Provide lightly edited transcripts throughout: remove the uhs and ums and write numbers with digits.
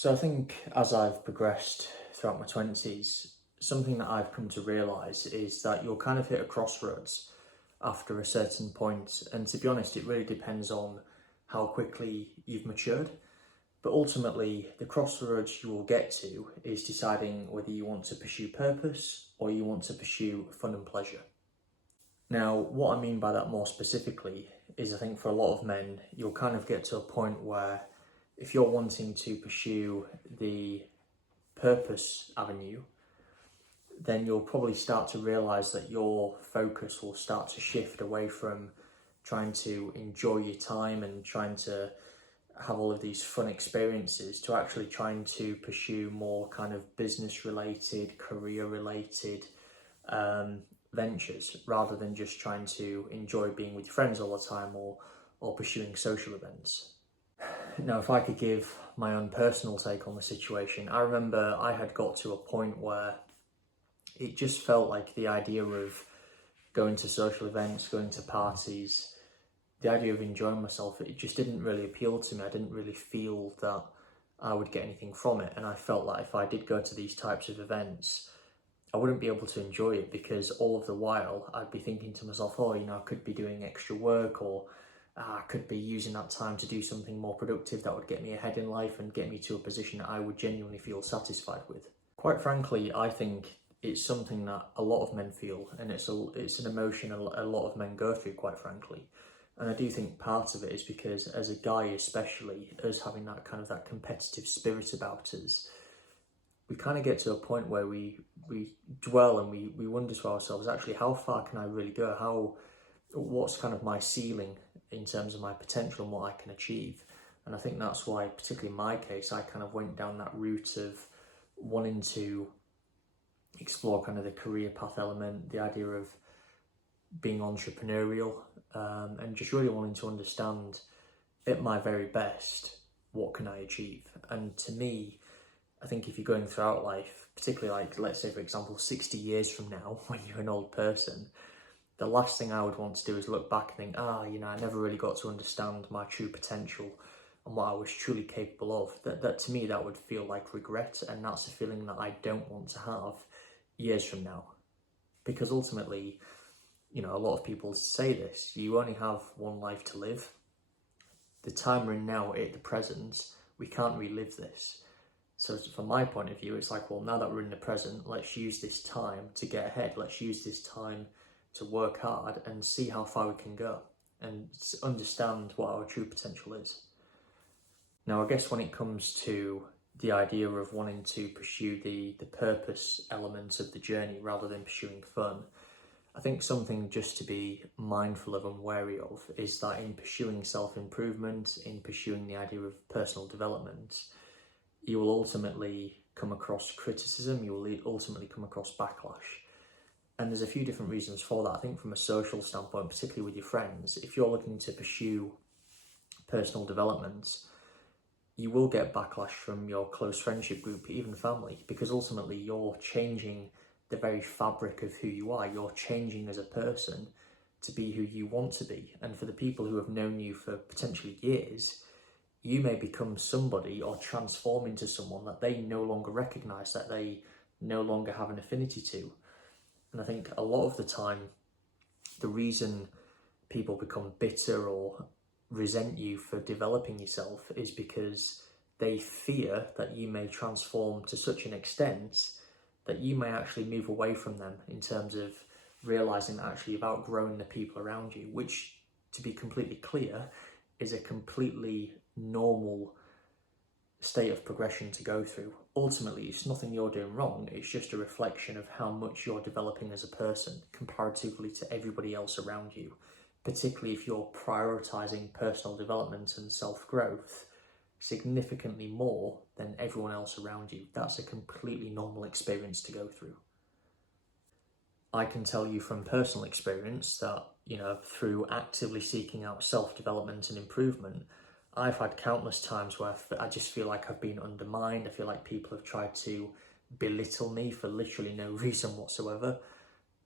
So I think as I've progressed throughout my 20s, something that I've come to realise is that you'll kind of hit a crossroads after a certain point. And to be honest, it really depends on how quickly you've matured. But ultimately, the crossroads you will get to is deciding whether you want to pursue purpose or you want to pursue fun and pleasure. Now, what I mean by that more specifically is I think for a lot of men, you'll kind of get to a point where if you're wanting to pursue the purpose avenue, then you'll probably start to realise that your focus will start to shift away from trying to enjoy your time and trying to have all of these fun experiences to actually trying to pursue more kind of business related, career related ventures rather than just trying to enjoy being with your friends all the time or pursuing social events. Now, if I could give my own personal take on the situation, I remember I had got to a point where it just felt like the idea of going to social events, going to parties, the idea of enjoying myself, it just didn't really appeal to me. I didn't really feel that I would get anything from it. And I felt like if I did go to these types of events, I wouldn't be able to enjoy it because all of the while I'd be thinking to myself, oh, I could be doing extra work or I could be using that time to do something more productive that would get me ahead in life and get me to a position that I would genuinely feel satisfied with. Quite frankly, I think it's something that a lot of men feel, and it's an emotion a lot of men go through, quite frankly. And I do think part of it is because as a guy especially, us having that competitive spirit about us, we kind of get to a point where we dwell and we wonder to ourselves, actually, how far can I really go? What's kind of my ceiling in terms of my potential and what I can achieve? And I think that's why, particularly in my case, I kind of went down that route of wanting to explore kind of the career path element, the idea of being entrepreneurial, and just really wanting to understand at my very best, what can I achieve? And to me, I think if you're going throughout life, particularly like, let's say for example, 60 years from now, when you're an old person, the last thing I would want to do is look back and think, I never really got to understand my true potential and what I was truly capable of. That to me, that would feel like regret, and that's a feeling that I don't want to have years from now. Because ultimately, a lot of people say this, you only have one life to live. The time we're in now, at the present, we can't relive this. So from my point of view, it's like, well, now that we're in the present, let's use this time to get ahead. Let's use this time to work hard and see how far we can go and understand what our true potential is. Now, I guess when it comes to the idea of wanting to pursue the purpose elements of the journey rather than pursuing fun, I think something just to be mindful of and wary of is that in pursuing self-improvement, in pursuing the idea of personal development, you will ultimately come across criticism, you will ultimately come across backlash. And there's a few different reasons for that. I think from a social standpoint, particularly with your friends, if you're looking to pursue personal development, you will get backlash from your close friendship group, even family, because ultimately you're changing the very fabric of who you are. You're changing as a person to be who you want to be. And for the people who have known you for potentially years, you may become somebody or transform into someone that they no longer recognize, that they no longer have an affinity to. And I think a lot of the time, the reason people become bitter or resent you for developing yourself is because they fear that you may transform to such an extent that you may actually move away from them in terms of realizing that actually you've outgrown the people around you, which, to be completely clear, is a completely normal state of progression to go through. Ultimately, it's nothing you're doing wrong, it's just a reflection of how much you're developing as a person comparatively to everybody else around you, particularly if you're prioritizing personal development and self-growth significantly more than everyone else around you. That's a completely normal experience to go through. I can tell you from personal experience that, through actively seeking out self-development and improvement, I've had countless times where I just feel like I've been undermined. I feel like people have tried to belittle me for literally no reason whatsoever,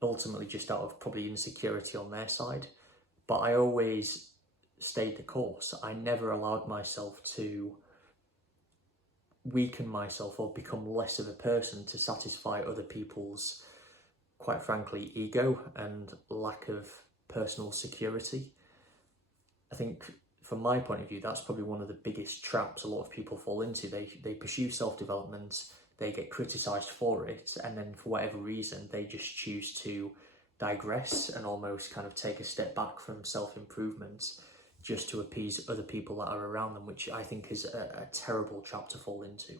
ultimately just out of probably insecurity on their side. But I always stayed the course. I never allowed myself to weaken myself or become less of a person to satisfy other people's, quite frankly, ego and lack of personal security. I think from my point of view, that's probably one of the biggest traps a lot of people fall into. They pursue self-development, they get criticised for it, and then for whatever reason, they just choose to digress and almost kind of take a step back from self-improvement just to appease other people that are around them, which I think is a terrible trap to fall into.